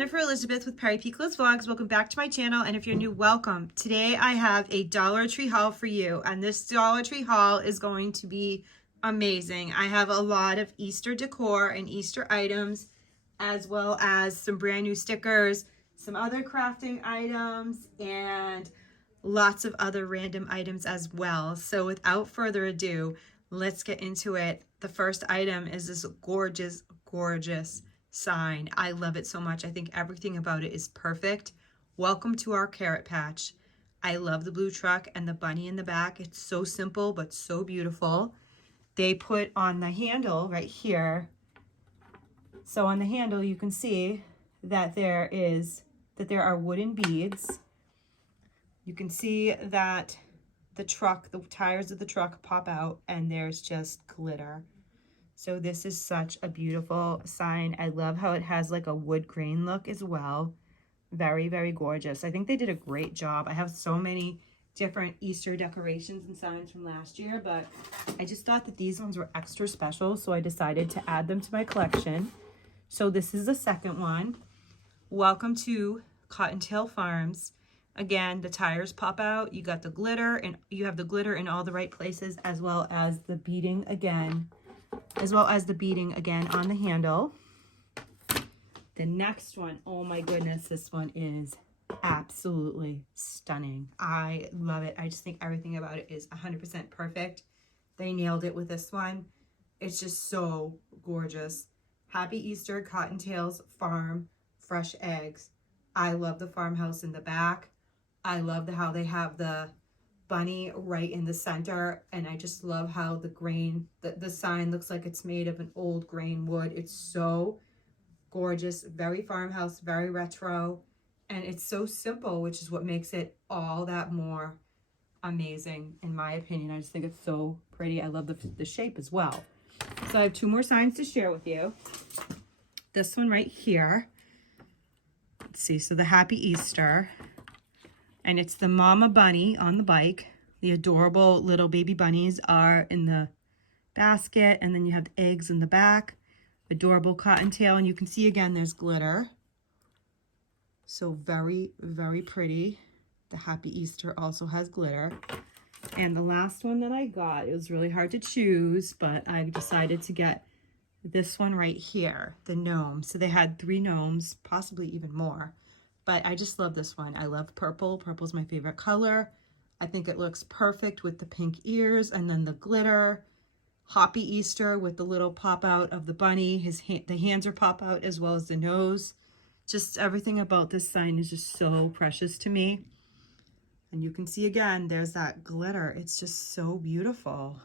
Jennifer Elizabeth with Perry P. Clothes Vlogs. Welcome back to my channel, and if you're new, welcome. Today I have a Dollar Tree haul for you, and this Dollar Tree haul is going to be amazing. I have a lot of Easter decor and Easter items, as well as some brand new stickers, some other crafting items, and lots of other random items as well. So without further ado, let's get into it. The first item is this gorgeous, gorgeous sign. I love it so much. I think everything about it is perfect. Welcome to our carrot patch. I love the blue truck and the bunny in the back. It's so simple but so beautiful. They put on the handle right here. So on the handle you can see that there are wooden beads. You can see that the tires of the truck pop out and there's just glitter. So this is such a beautiful sign. I love how it has like a wood grain look as well. Very, very gorgeous. I think they did a great job. I have so many different Easter decorations and signs from last year, but I just thought that these ones were extra special, so I decided to add them to my collection. So this is the second one. Welcome to Cottontail Farms. Again, the tires pop out. You got the glitter, and you have the glitter in all the right places, as well as the beading again. On the handle. The next one, oh my goodness, this one is absolutely stunning. I love it. I just think everything about it is 100% perfect. They nailed it with this one. It's just so gorgeous. Happy Easter, Cottontails Farm, fresh eggs. I love the farmhouse in the back. I love how they have the bunny right in the center, and I just love how the sign looks like it's made of an old grain wood. It's so gorgeous, very farmhouse, very retro, and it's so simple, which is what makes it all that more amazing in my opinion. I just think it's so pretty. I love the shape as well. So I have two more signs to share with you. This one right here, let's see, so the Happy Easter. And it's the mama bunny on the bike. The adorable little baby bunnies are in the basket. And then you have the eggs in the back. Adorable cottontail. And you can see again, there's glitter. So very, very pretty. The Happy Easter also has glitter. And the last one that I got, it was really hard to choose, but I decided to get this one right here, the gnome. So they had 3 gnomes, possibly even more. But I just love this one. I love purple. Purple's my favorite color. I think it looks perfect with the pink ears and then the glitter. Happy Easter with the little pop out of the bunny. The hands are pop out as well as the nose. Just everything about this sign is just so precious to me. And you can see again, there's that glitter. It's just so beautiful.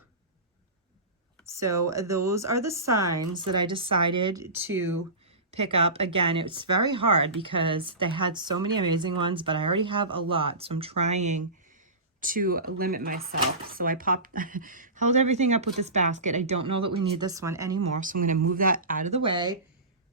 So those are the signs that I decided to pick up. Again, it's very hard because they had so many amazing ones, but I already have a lot, so I'm trying to limit myself. So I held everything up with this basket. I don't know that we need this one anymore, so I'm going to move that out of the way.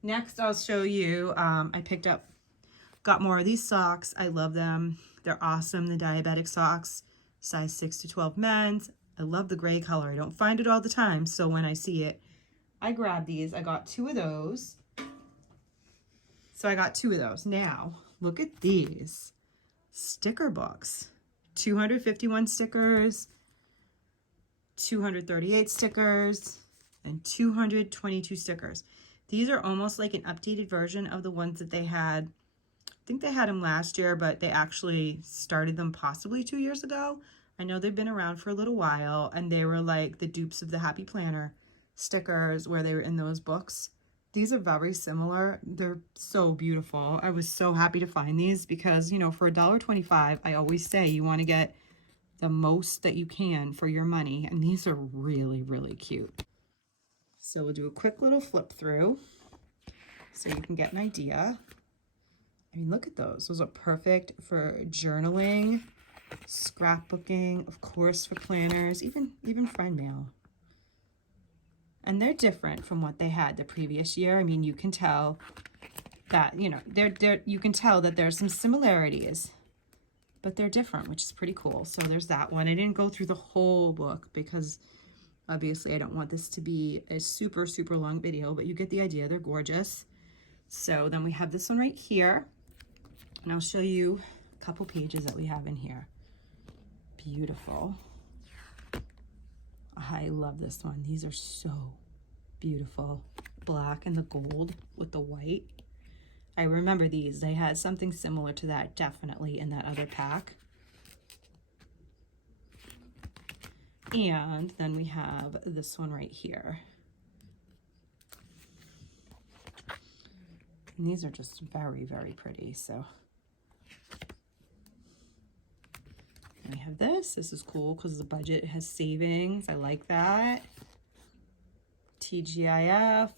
Next, I'll show you, got more of these socks. I love them. They're awesome. The diabetic socks, size 6 to 12 men's. I love the gray color. I don't find it all the time, so when I see it, I grab these. I got 2 of those. So I got 2 of those. Now, look at these sticker books. 251 stickers, 238 stickers, and 222 stickers. These are almost like an updated version of the ones that they had. I think they had them last year, but they actually started them possibly 2 years ago. I know they've been around for a little while, and they were like the dupes of the Happy Planner stickers where they were in those books. These are very similar. They're so beautiful. I was so happy to find these because, you know, for $1.25, I always say you want to get the most that you can for your money. And these are really, really cute. So we'll do a quick little flip through so you can get an idea. I mean, look at those. Those are perfect for journaling, scrapbooking, of course, for planners, even friend mail. And they're different from what they had the previous year. I mean, you can tell that, you know, you can tell that there's some similarities, but they're different, which is pretty cool. So there's that one. I didn't go through the whole book because obviously I don't want this to be a super, super long video, but you get the idea. They're gorgeous. So then we have this one right here, and I'll show you a couple pages that we have in here. Beautiful. I love this one. These are so beautiful. Black and the gold with the white. I remember these. They had something similar to that definitely in that other pack. And then we have this one right here. And these are just very, very pretty. So we have this. This is cool because the budget has savings. I like that. TGIF.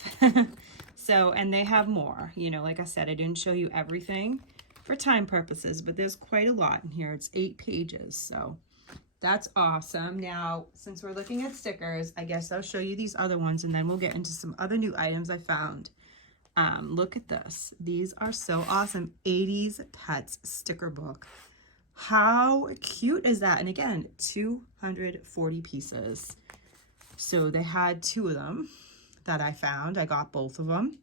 So, and they have more. You know, like I said, I didn't show you everything for time purposes, but there's quite a lot in here. It's 8 pages. So that's awesome. Now, since we're looking at stickers, I guess I'll show you these other ones and then we'll get into some other new items I found. Look at this. These are so awesome. 80s Pets sticker book. How cute is that? And again, 240 pieces. So they had 2 of them that I found. I got both of them.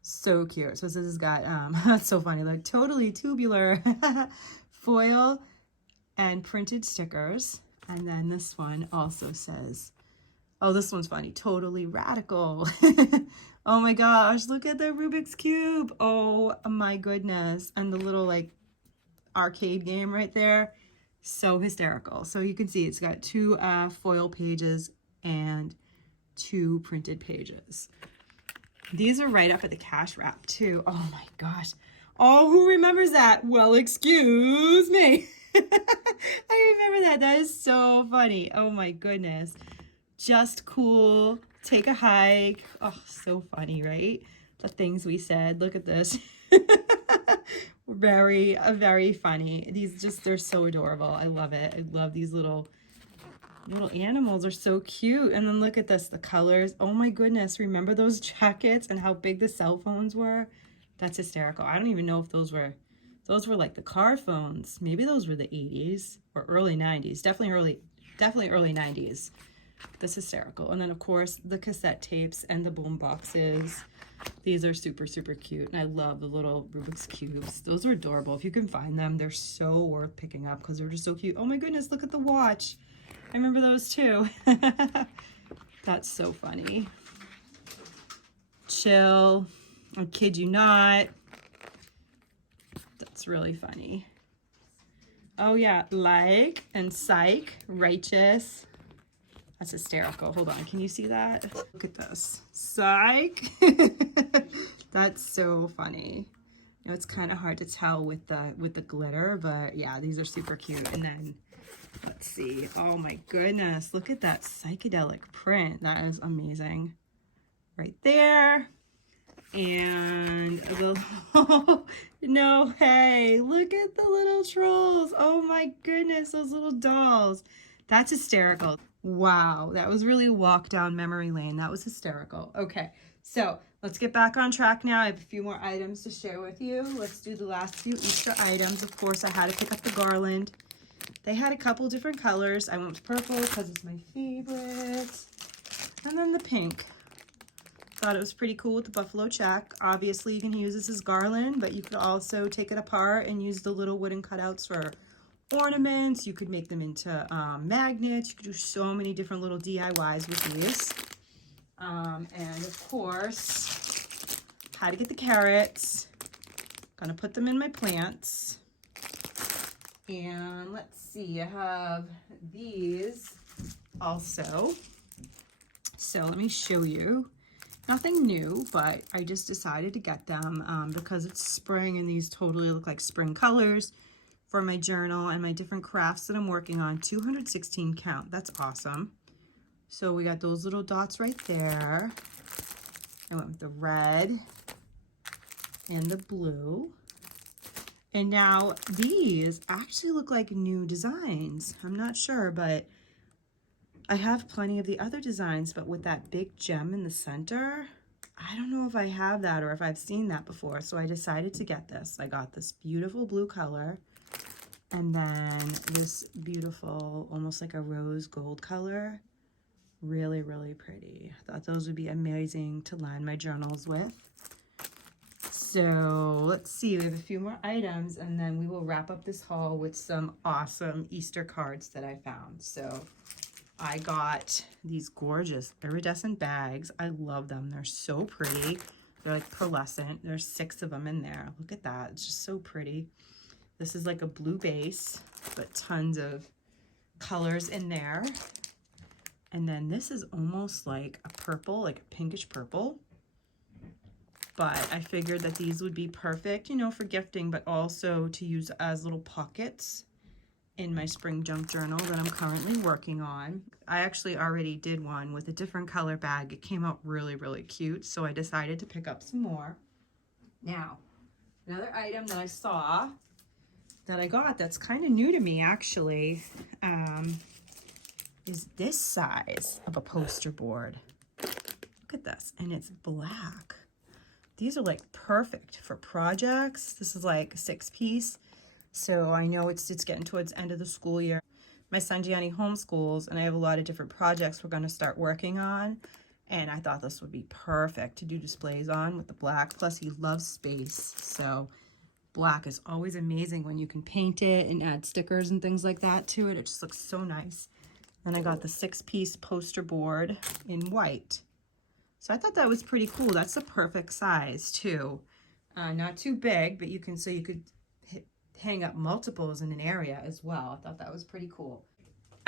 So cute. So this has got, that's so funny, like totally tubular foil and printed stickers. And then this one also says, oh, this one's funny, totally radical. Oh my gosh, look at the Rubik's Cube. Oh my goodness. And the little like arcade game right there. So hysterical. So you can see it's got 2 foil pages and 2 printed pages. These are right up at the cash wrap too. Oh my gosh. Oh, who remembers that? Well, excuse me. I remember that. That is so funny. Oh my goodness. Just cool. Take a hike. Oh, so funny, right? The things we said. Look at this. Very, very funny. These just, they're so adorable. I love it. I love these little animals are so cute. And then look at this, the colors. Oh my goodness. Remember those jackets and how big the cell phones were? That's hysterical. I don't even know if those were like the car phones. Maybe those were the 80s or early 90s. Definitely early 90s. That's hysterical. And then of course the cassette tapes and the boom boxes. These are super, super cute. And I love the little Rubik's Cubes. Those are adorable. If you can find them, they're so worth picking up because they're just so cute. Oh my goodness, look at the watch. I remember those too. That's so funny. Chill. I kid you not. That's really funny. Oh yeah, like and psych, righteous. That's hysterical. Hold on, can you see that? Look at this. Psych. That's so funny. You know, it's kind of hard to tell with the glitter, but yeah, these are super cute. And then let's see. Oh my goodness. Look at that psychedelic print. That is amazing. Right there. And the, oh, no, hey, look at the little trolls. Oh my goodness, those little dolls. That's hysterical. Wow, that was really a walk down memory lane. That was hysterical. Okay, so let's get back on track now. I have a few more items to share with you. Let's do the last few Easter items. Of course, I had to pick up the garland. They had a couple different colors. I went with purple because it's my favorite. And then the pink. Thought it was pretty cool with the buffalo check. Obviously, you can use this as garland, but you could also take it apart and use the little wooden cutouts for ornaments. You could make them into magnets. You could do so many different little DIYs with these. And of course, had to get the carrots. Gonna put them in my plants. And let's see, I have these also. So let me show you. Nothing new, but I just decided to get them because it's spring and these totally look like spring colors for my journal and my different crafts that I'm working on. 216 count. That's awesome. So we got those little dots right there. I went with the red and the blue. And now these actually look like new designs. I'm not sure, but I have plenty of the other designs, but with that big gem in the center, I don't know if I have that or if I've seen that before. So I decided to get this. I got this beautiful blue color and then this beautiful, almost like a rose gold color. Really, really pretty. I thought those would be amazing to line my journals with. So let's see, we have a few more items and then we will wrap up this haul with some awesome Easter cards that I found. So I got these gorgeous iridescent bags. I love them. They're so pretty. They're like pearlescent. There's 6 of them in there. Look at that. It's just so pretty. This is like a blue base, but tons of colors in there. And then this is almost like a purple, like a pinkish purple. But I figured that these would be perfect, you know, for gifting, but also to use as little pockets in my spring junk journal that I'm currently working on. I actually already did one with a different color bag. It came out really, really cute, so I decided to pick up some more. Now, another item that I saw that I got that's kind of new to me actually is this size of a poster board. Look at this, and it's black. These are like perfect for projects. This is like a 6-piece. So I know it's getting towards the end of the school year. My son Gianni homeschools, and I have a lot of different projects we're going to start working on. And I thought this would be perfect to do displays on with the black. Plus, he loves space. So black is always amazing when you can paint it and add stickers and things like that to it. It just looks so nice. Then I got the 6-piece poster board in white. So I thought that was pretty cool. That's the perfect size too. Not too big, but you could hang up multiples in an area as well. I thought that was pretty cool.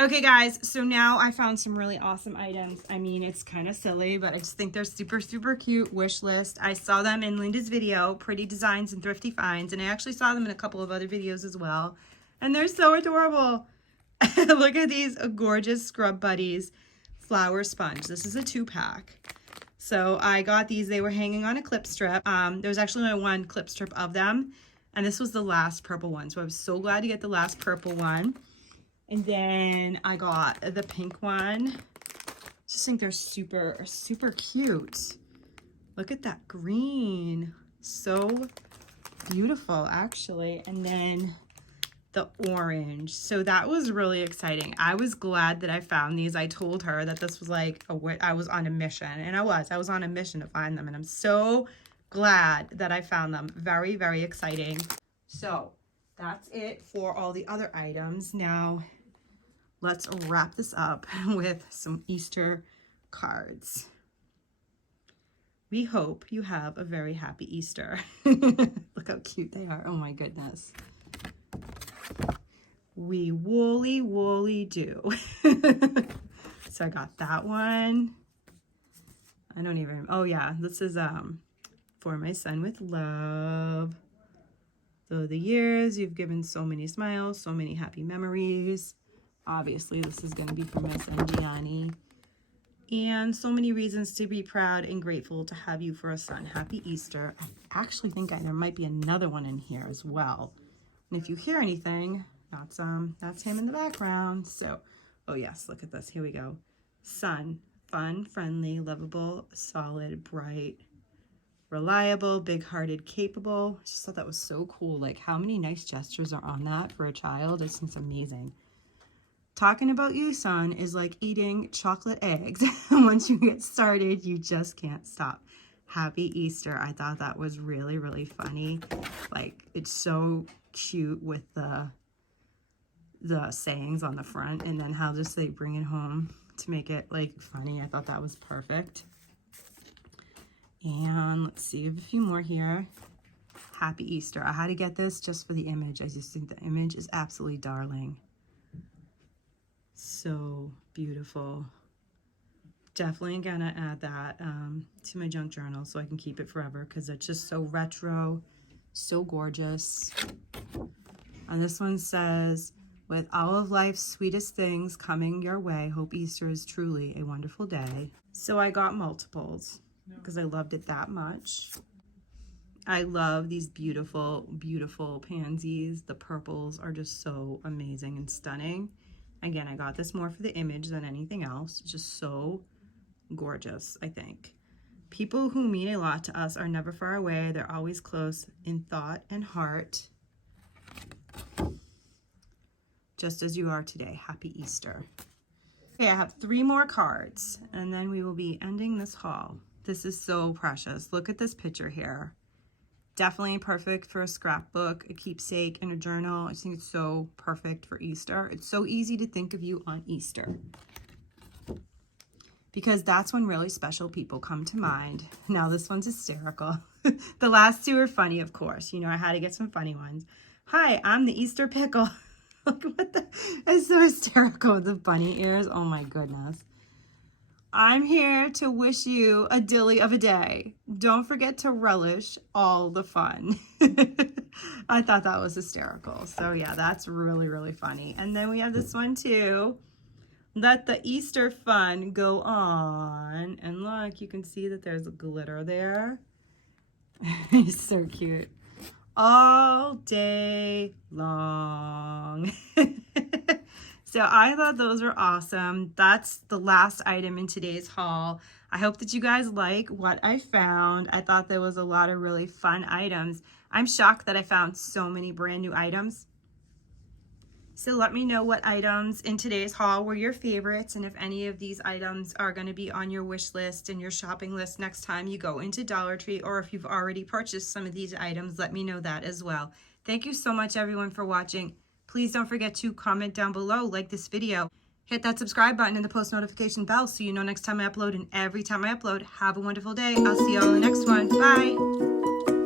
Okay guys, so now I found some really awesome items. I mean, it's kind of silly, but I just think they're super, super cute. Wish list. I saw them in Linda's video, Pretty Designs and Thrifty Finds, and I actually saw them in a couple of other videos as well. And they're so adorable. Look at these gorgeous Scrub Buddies flower sponge. This is a 2-pack. So I got these. They were hanging on a clip strip. There was actually only one clip strip of them. And this was the last purple one. So I was so glad to get the last purple one. And then I got the pink one. Just think they're super, super cute. Look at that green. So beautiful, actually. And then the orange. So that was really exciting. I was glad that I found these. I told her that this was like, I was on a mission. And I was on a mission to find them. And I'm so glad that I found them. Very, very exciting. So that's it for all the other items. Now let's wrap this up with some Easter cards. We hope you have a very happy Easter. Look how cute they are. Oh my goodness. We woolly do. So I got that one. I don't even, oh yeah, this is for my son with love. Through the years, you've given so many smiles, so many happy memories. Obviously, this is going to be for my son Gianni. And so many reasons to be proud and grateful to have you for a son. Happy Easter. I actually think there might be another one in here as well. And if you hear anything, that's him in the background. So, oh yes, look at this. Here we go. Son, fun, friendly, lovable, solid, bright, reliable, big-hearted, capable. I just thought that was so cool. Like, how many nice gestures are on that for a child? It's amazing. Talking about you, son, is like eating chocolate eggs. Once you get started, you just can't stop. Happy Easter. I thought that was really, really funny. Like, it's so cute with the sayings on the front, and then how just they bring it home to make it like funny. I thought that was perfect. And let's see, we have a few more here. Happy Easter. I had to get this just for the image. I just think the image is absolutely darling. So beautiful. Definitely gonna add that to my junk journal so I can keep it forever, because it's just so retro, so gorgeous. And this one says, with all of life's sweetest things coming your way, hope Easter is truly a wonderful day. So I got multiples because I loved it that much. I love these beautiful, beautiful pansies. The purples are just so amazing and stunning. Again, I got this more for the image than anything else. It's just so gorgeous, I think. People who mean a lot to us are never far away. They're always close in thought and heart. Just as you are today. Happy Easter. Okay, I have 3 more cards, and then we will be ending this haul. This is so precious. Look at this picture here. Definitely perfect for a scrapbook, a keepsake, and a journal. I just think it's so perfect for Easter. It's so easy to think of you on Easter, because that's when really special people come to mind. Now this one's hysterical. The last two are funny, of course. You know, I had to get some funny ones. Hi, I'm the Easter pickle. Like, what the? It's so hysterical with the bunny ears. Oh my goodness. I'm here to wish you a dilly of a day. Don't forget to relish all the fun. I thought that was hysterical. So yeah, that's really, really funny. And then we have this one too. Let the Easter fun go on. And look, you can see that there's glitter there. It's so cute. All day long. So I thought those were awesome. That's the last item in today's haul. I hope that you guys like what I found. I thought there was a lot of really fun items. I'm shocked that I found so many brand new items. So let me know what items in today's haul were your favorites, and if any of these items are going to be on your wish list and your shopping list next time you go into Dollar Tree, or if you've already purchased some of these items, let me know that as well. Thank you so much, everyone, for watching. Please don't forget to comment down below, like this video, hit that subscribe button and the post notification bell so you know next time I upload, and every time I upload. Have a wonderful day. I'll see you all in the next one. Bye.